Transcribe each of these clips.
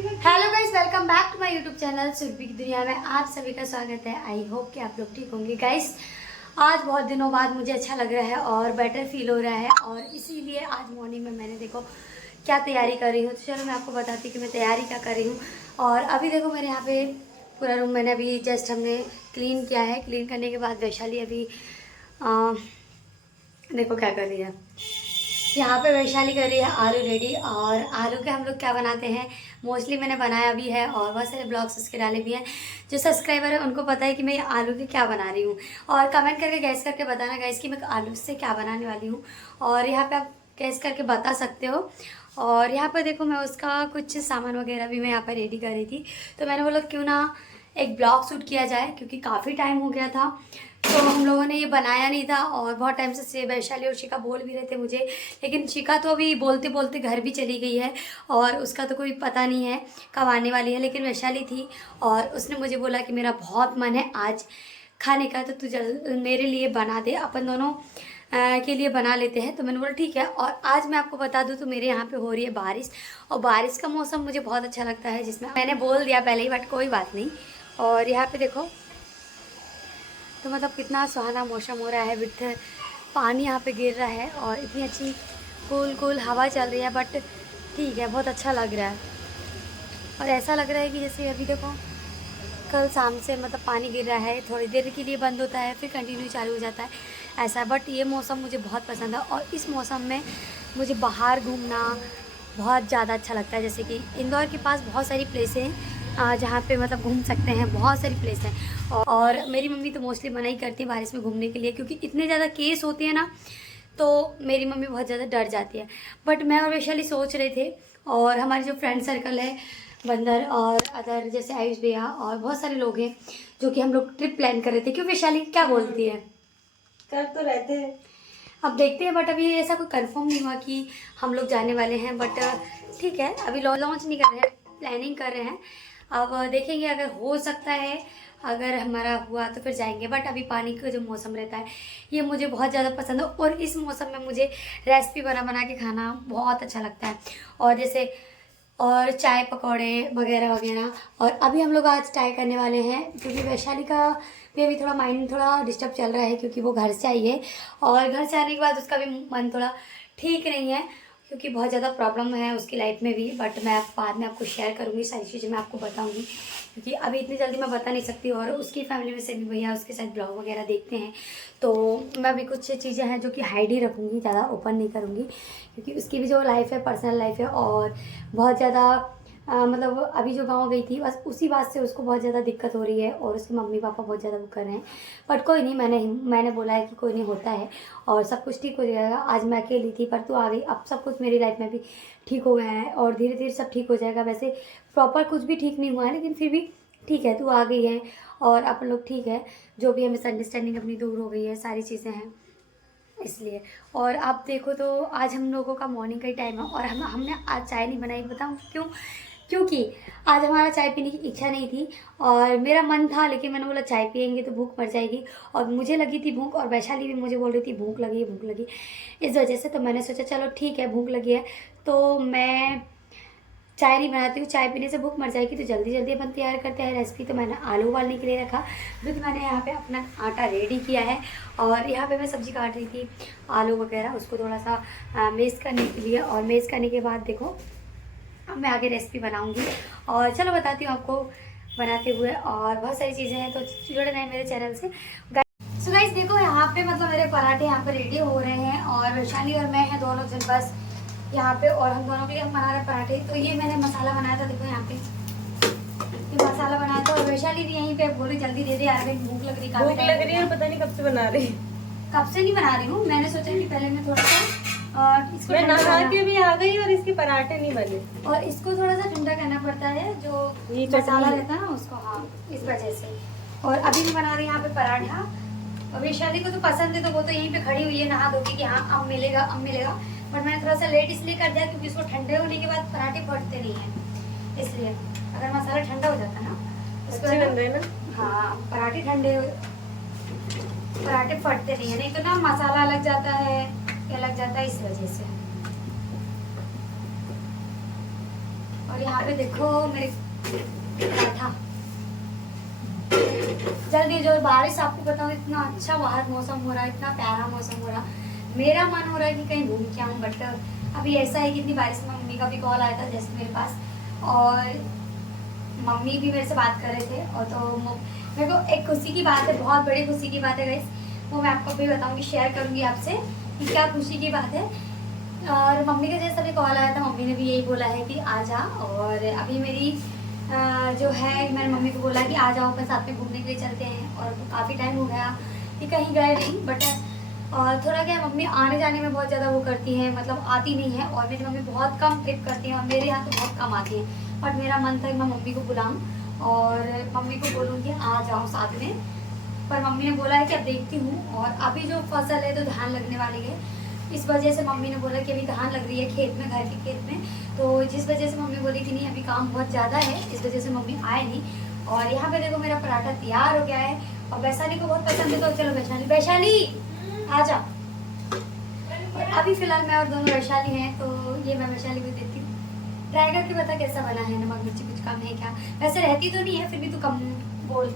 Hello guys, welcome back to my YouTube channel Surbhi की दुनिया में आप सभी का स्वागत है। आई होप कि आप लोग ठीक होंगे। गाइस, आज बहुत दिनों बाद मुझे अच्छा लग रहा है और बेटर फील हो रहा है और इसीलिए आज मॉर्निंग में मैंने देखो क्या तैयारी कर रही हूँ। तो चलो मैं आपको बताती हूँ कि मैं तैयारी क्या कर रही हूँ। और अभी देखो मेरे यहाँ पे पूरा रूम मैंने अभी जस्ट हमने क्लीन किया है। क्लीन करने के बाद वैशाली अभी देखो क्या कर रही है। यहाँ पे वैशाली कर रही है आलू रेडी। और आलू के हम लोग क्या बनाते हैं, मोस्टली मैंने बनाया भी है और बहुत सारे ब्लॉग्स उसके डाले भी हैं। जो सब्सक्राइबर है उनको पता है कि मैं ये आलू के क्या बना रही हूँ। और कमेंट करके गैस करके बताना गाइस कि मैं आलू से क्या बनाने वाली हूँ। और यहाँ पे आप गैस करके बता सकते हो। और यहाँ पर देखो मैं उसका कुछ सामान वगैरह भी मैं यहाँ पर रेडी कर रही थी। तो मैंने बोला क्यों ना एक ब्लॉग शूट किया जाए, क्योंकि काफ़ी टाइम हो गया था तो हम लोगों ने ये बनाया नहीं था। और बहुत टाइम से वैशाली और शिखा बोल भी रहे थे मुझे, लेकिन शिखा तो अभी बोलते बोलते घर भी चली गई है और उसका तो कोई पता नहीं है कब आने वाली है। लेकिन वैशाली थी और उसने मुझे बोला कि मेरा बहुत मन है आज खाने का, तो तू मेरे लिए बना दे, अपन दोनों के लिए बना लेते हैं। तो मैंने बोला ठीक है। और आज मैं आपको बता दूं तो मेरे यहाँ पे हो रही है बारिश, और बारिश का मौसम मुझे बहुत अच्छा लगता है, जिसमें मैंने बोल दिया पहले ही, बट कोई बात नहीं। और यहाँ पे देखो तो मतलब कितना सुहाना मौसम हो रहा है। विथ पानी यहाँ पे गिर रहा है और इतनी अच्छी कूल कूल हवा चल रही है। बट ठीक है, बहुत अच्छा लग रहा है। और ऐसा लग रहा है कि जैसे अभी देखो कल शाम से मतलब पानी गिर रहा है, थोड़ी देर के लिए बंद होता है फिर कंटिन्यू चालू हो जाता है ऐसा। बट ये मौसम मुझे बहुत पसंद है और इस मौसम में मुझे बाहर घूमना बहुत ज़्यादा अच्छा लगता है। जैसे कि इंदौर के पास बहुत सारी प्लेसें हैं जहाँ पे मतलब घूम सकते हैं, बहुत सारी प्लेस हैं। और मेरी मम्मी तो मोस्टली मना ही करती है बारिश में घूमने के लिए, क्योंकि इतने ज़्यादा केस होते हैं ना, तो मेरी मम्मी बहुत ज़्यादा डर जाती है। बट मैं और वैशाली सोच रहे थे, और हमारी जो फ्रेंड सर्कल है बंदर और अदर जैसे आयुष भैया और बहुत सारे लोग हैं जो कि हम लोग ट्रिप प्लान कर रहे थे। क्यों वैशाली, क्या बोलती है? कर तो रहते हैं, अब देखते हैं। बट अभी ऐसा कोई कंफर्म नहीं हुआ कि हम लोग जाने वाले हैं। बट ठीक है, अभी लॉन्च नहीं कर रहे हैं, प्लानिंग कर रहे हैं। अब देखेंगे, अगर हो सकता है, अगर हमारा हुआ तो फिर जाएंगे। बट अभी पानी का जो मौसम रहता है ये मुझे बहुत ज़्यादा पसंद है। और इस मौसम में मुझे रेसिपी बना बना के खाना बहुत अच्छा लगता है। और जैसे और चाय पकौड़े वगैरह वगैरह। और अभी हम लोग आज ट्राई करने वाले हैं, क्योंकि वैशाली का भी अभी थोड़ा माइंड थोड़ा डिस्टर्ब चल रहा है, क्योंकि वो घर से आई है और घर से आने के बाद उसका भी मन थोड़ा ठीक नहीं है, क्योंकि बहुत ज़्यादा प्रॉब्लम है उसकी लाइफ में भी। बट मैं बाद में आपको शेयर करूँगी, सारी चीज़ें मैं आपको बताऊँगी, क्योंकि अभी इतनी जल्दी मैं बता नहीं सकती। और उसकी फैमिली में से भी भैया उसके साथ ब्लॉग वगैरह देखते हैं, तो मैं भी कुछ चीज़ें हैं जो कि हाइड ही रखूँगी, ज़्यादा ओपन नहीं करूँगी, क्योंकि उसकी भी जो लाइफ है पर्सनल लाइफ है। और बहुत ज़्यादा मतलब अभी जो गांव गई थी बस उसी बात से उसको बहुत ज़्यादा दिक्कत हो रही है और उसके मम्मी पापा बहुत ज़्यादा वो कर रहे हैं। बट कोई नहीं, मैंने बोला है कि कोई नहीं, होता है और सब कुछ ठीक हो जाएगा। आज मैं अकेली थी पर तू आ गई, अब सब कुछ मेरी लाइफ में भी ठीक हो गया है और धीरे धीरे सब ठीक हो जाएगा। वैसे प्रॉपर कुछ भी ठीक नहीं हुआ है, लेकिन फिर भी ठीक है, तू आ गई है और अपन लोग ठीक है। जो भी है मिसअंडरस्टैंडिंग अपनी दूर हो गई है, सारी चीज़ें हैं इसलिए। और आप देखो तो आज हम लोगों का मॉर्निंग का ही टाइम है और हमने आज चाय नहीं बनाई। बताऊँ क्यों? क्योंकि आज हमारा चाय पीने की इच्छा नहीं थी और मेरा मन था, लेकिन मैंने बोला चाय पियेंगे तो भूख मर जाएगी। और मुझे लगी थी भूख और वैशाली भी मुझे बोल रही थी भूख लगी भूख लगी, इस वजह से। तो मैंने सोचा चलो ठीक है, भूख लगी है तो मैं चाय नहीं बनाती हूँ, चाय पीने से भूख मर जाएगी। तो जल्दी जल्दी अपन तैयार करते हैं रेसिपी। तो मैंने आलू उबालने के लिए रखा, फिर मैंने यहाँ पे अपना आटा रेडी किया है और यहाँ पे मैं सब्ज़ी काट रही थी, आलू वगैरह, उसको थोड़ा सा मेस करने के लिए। और मेस करने के बाद देखो अब मैं आगे रेसिपी बनाऊँगी और चलो बताती हूँ आपको बनाते हुए। और बहुत सारी चीज़ें हैं, तो जुड़े रहें मेरे चैनल से। सो गाइस देखो यहाँ पे मतलब मेरे पराठे यहाँ पे रेडी हो रहे हैं और वैशाली और मैं हैं दोनों जन बस यहाँ पे। और हम दोनों के लिए हम बना रहे हैं पराठे। तो ये मैंने मसाला बनाया था, देखो यहाँ पे ये मसाला बनाया था। और वैशाली भी यहीं पे बोली जल्दी दे दे यार, भूख लग रही है और पता नहीं कब से बना रही। कब से नहीं बना रही हूँ, मैंने सोचा कि पहले मैं थोड़ा सा इसको मैं नहा के भी आ गई और इसके पराठे नहीं बने। और इसको थोड़ा सा ठंडा करना पड़ता है, जो ये मसाला रहता है ना उसको, हाँ इस वजह से। और अभी मैं बना रही हूँ यहाँ पे पराठा। और वैशाली को तो पसंद है, तो वो तो यहीं पे खड़ी हुई है नहा धो के कि हाँ अब मिलेगा अब मिलेगा। बट मैंने थोड़ा सा लेट इसलिए कर दिया क्योंकि उसको ठंडे होने के बाद पराठे फटते नहीं हैं, इसलिए। अगर मसाला ठंडा हो जाता ना अच्छे बन रहे ना। हाँ, पराठे फटते नहीं है, नहीं तो ना मसाला लग जाता है या लग जाता है, इस वजह से। और और यहाँ पे देखो मेरे पराठा। जल्दी जो बारिश, आपको बताऊँ इतना अच्छा बाहर मौसम हो रहा है, इतना प्यारा मौसम हो रहा, मेरा मन हो रहा है कि कहीं घूम के आऊँ, बट अभी ऐसा है कि इतनी बारिश में मम्मी का भी कॉल आया था जैसे मेरे पास, और मम्मी भी मेरे से बात कर रहे थे। और तो मेरे को एक खुशी की बात है, बहुत बड़ी खुशी की बात है गाइस, वो मैं आपको भी बताऊँगी, शेयर करूँगी आपसे कि क्या खुशी की बात है। और मम्मी का जैसा भी कॉल आया था, मम्मी ने भी यही बोला है कि आ जा। और अभी मेरी जो है, मैंने मम्मी को बोला कि आ जाओ, अपन साथ में घूमने के लिए चलते हैं। और काफ़ी टाइम हो गया कि कहीं गए नहीं, बट और थोड़ा क्या, मम्मी आने जाने में बहुत ज़्यादा वो करती हैं, मतलब आती नहीं है। और मेरी मम्मी बहुत कम ट्रिप करती हैं और मेरे यहाँ तो बहुत कम आती हैं। बट मेरा मन था कि मैं मम्मी को बुलाऊँ और मम्मी को बोलूँ कि आ जाओ साथ में, पर मम्मी ने बोला है कि अब देखती हूँ। और अभी जो फसल है तो धान लगने वाली है, इस वजह से मम्मी ने बोला कि अभी धान लग रही है खेत में, घर के खेत में, तो जिस वजह से मम्मी बोली कि नहीं अभी काम बहुत ज़्यादा है, इस वजह से मम्मी आए नहीं। और यहाँ पे देखो मेरा पराठा तैयार हो गया है और वैशाली को बहुत पसंद है, तो चलो वैशाली, वैशाली आ जा। और अभी फिलहाल मैं और दोनों वैशाली हैं, तो ये मैं वैशाली को देती हूँ, ट्राई करके बता कैसा बना है, नमक मिर्ची कुछ कम है क्या। वैसे रहती तो नहीं है, फिर भी तू कम बोल,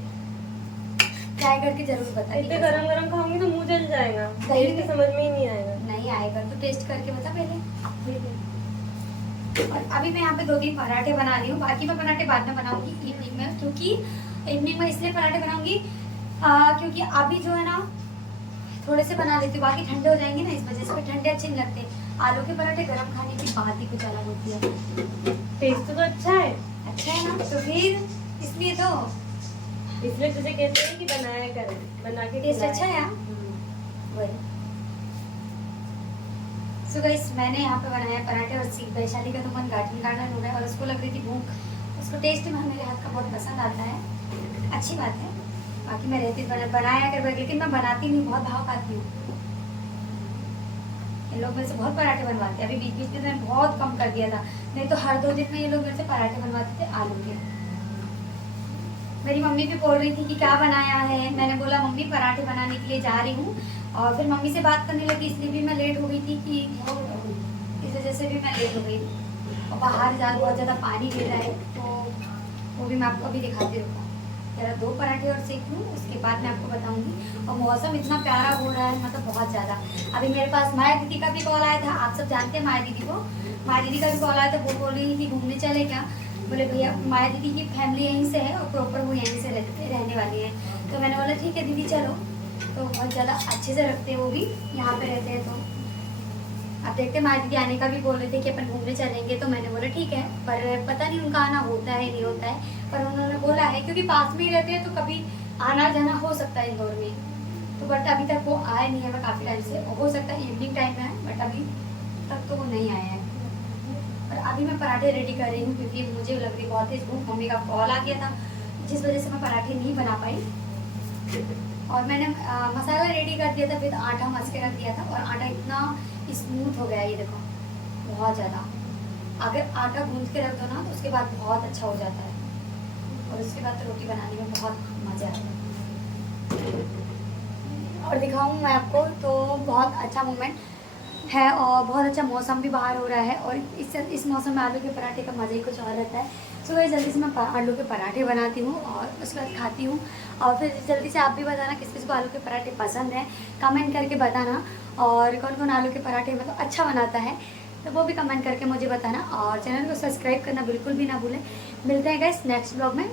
ट्राई करके जरूर बता। इतने गरम गरम खाऊंगी तो मुंह जल जाएगा, सही तो समझ में ही नहीं आएगा। नहीं आएगा तो टेस्ट करके बता पहले। और अभी मैं यहाँ पे 2-3 पराठे बना रही हूँ, बाकी मैं पराठे बाद में बनाऊंगी इवनिंग में, क्योंकि इवनिंग में इसलिए पराठे बनाऊंगी क्योंकि अभी जो है ना थोड़े से बना लेती हूँ, बाकी ठंडे हो जाएंगे ना, इस वजह से ठंडे अच्छे नहीं लगते। आलू के पराठे गर्म खाने की बात ही कुछ अलग होती है। टेस्ट तो अच्छा है। अच्छा है ना, तो फिर इसलिए तो, इसलिए तुझे कहते हैं कि बनाया कर, बना के टेस्ट अच्छा है यार। वही सो गाइस, मैंने यहाँ पे बनाया पराठे और वैशाली का तो मन गार्डन हो गया और उसको लग रही थी भूख, उसको टेस्ट में मेरे हाथ का बहुत पसंद आता है, अच्छी बात है। बाकी मैं रहती बनाया कर, लेकिन मैं बनाती नहीं, बहुत भाव खाती हूँ। ये लोग मेरे से बहुत पराठे बनवाते हैं, अभी बीच बीच में मैंने बहुत कम कर दिया था, नहीं तो हर 2 दिन में ये लोग मेरे से पराठे बनवाते थे आलू के। मेरी मम्मी भी बोल रही थी कि क्या बनाया है, मैंने बोला मम्मी पराठे बनाने के लिए जा रही हूँ। और फिर मम्मी से बात करने लगी, इसलिए भी मैं लेट हो गई थी कि इस वजह से भी मैं लेट हो गई। और बाहर बहुत ज़्यादा पानी गिर रहा है, तो वो भी मैं आपको अभी दिखाती रहूँगा। जरा 2 पराठे और सेक लूँ, उसके बाद मैं आपको बताऊँगी। और मौसम इतना प्यारा हो रहा है, मतलब बहुत ज़्यादा। अभी मेरे पास माया दीदी का भी कॉल आया था, आप सब जानते हैं माया दीदी को, माया दीदी का भी कॉल आया था। वो बोल रही थी घूमने चले क्या, बोले भैया माया दीदी की फैमिली यहीं से है और प्रॉपर वो यहीं से रहने वाली है। तो मैंने बोला ठीक है दीदी चलो, तो बहुत ज़्यादा अच्छे से रखते हैं वो भी, यहाँ पे रहते हैं। तो अब देखते हैं, माया दीदी आने का भी बोल रहे थे कि अपन घूमने चलेंगे, तो मैंने बोला ठीक है, पर पता नहीं उनका आना होता है नहीं होता है, पर उन्होंने बोला है क्योंकि पास में ही रहते हैं तो कभी आना जाना हो सकता है इंदौर में। तो बट अभी तक वो आए नहीं है, मैं काफ़ी टाइम से, हो सकता है इवनिंग टाइम में आए, बट अभी तक तो वो नहीं आए हैं। और अभी मैं पराठे रेडी कर रही हूँ क्योंकि मुझे लग रही बहुत तेज भूख, मम्मी का कॉल आ गया था जिस वजह से मैं पराठे नहीं बना पाई। और मैंने मसाला रेडी कर दिया था, फिर आटा मस के रख दिया था और आटा इतना स्मूथ हो गया, ये देखो बहुत ज़्यादा। अगर आटा गूंथ के रख दो ना तो उसके बाद बहुत अच्छा हो जाता है, और उसके बाद तो रोटी बनाने में बहुत मज़ा आता है। और दिखाऊँ मैं आपको तो बहुत अच्छा मोमेंट है और बहुत अच्छा मौसम भी बाहर हो रहा है, और इस मौसम में आलू के पराठे का मज़ा ही कुछ और रहता है। तो वही जल्दी से मैं आलू के पराठे बनाती हूँ और उसके बाद खाती हूँ। और फिर जल्दी से आप भी बताना किस किस को आलू के पराठे पसंद हैं, कमेंट करके बताना। और कौन कौन आलू के पराठे मतलब अच्छा बनाता है तो वो भी कमेंट करके मुझे बताना। और चैनल को सब्सक्राइब करना बिल्कुल भी ना भूलें। मिलते हैं गाइस नेक्स्ट ब्लॉग में।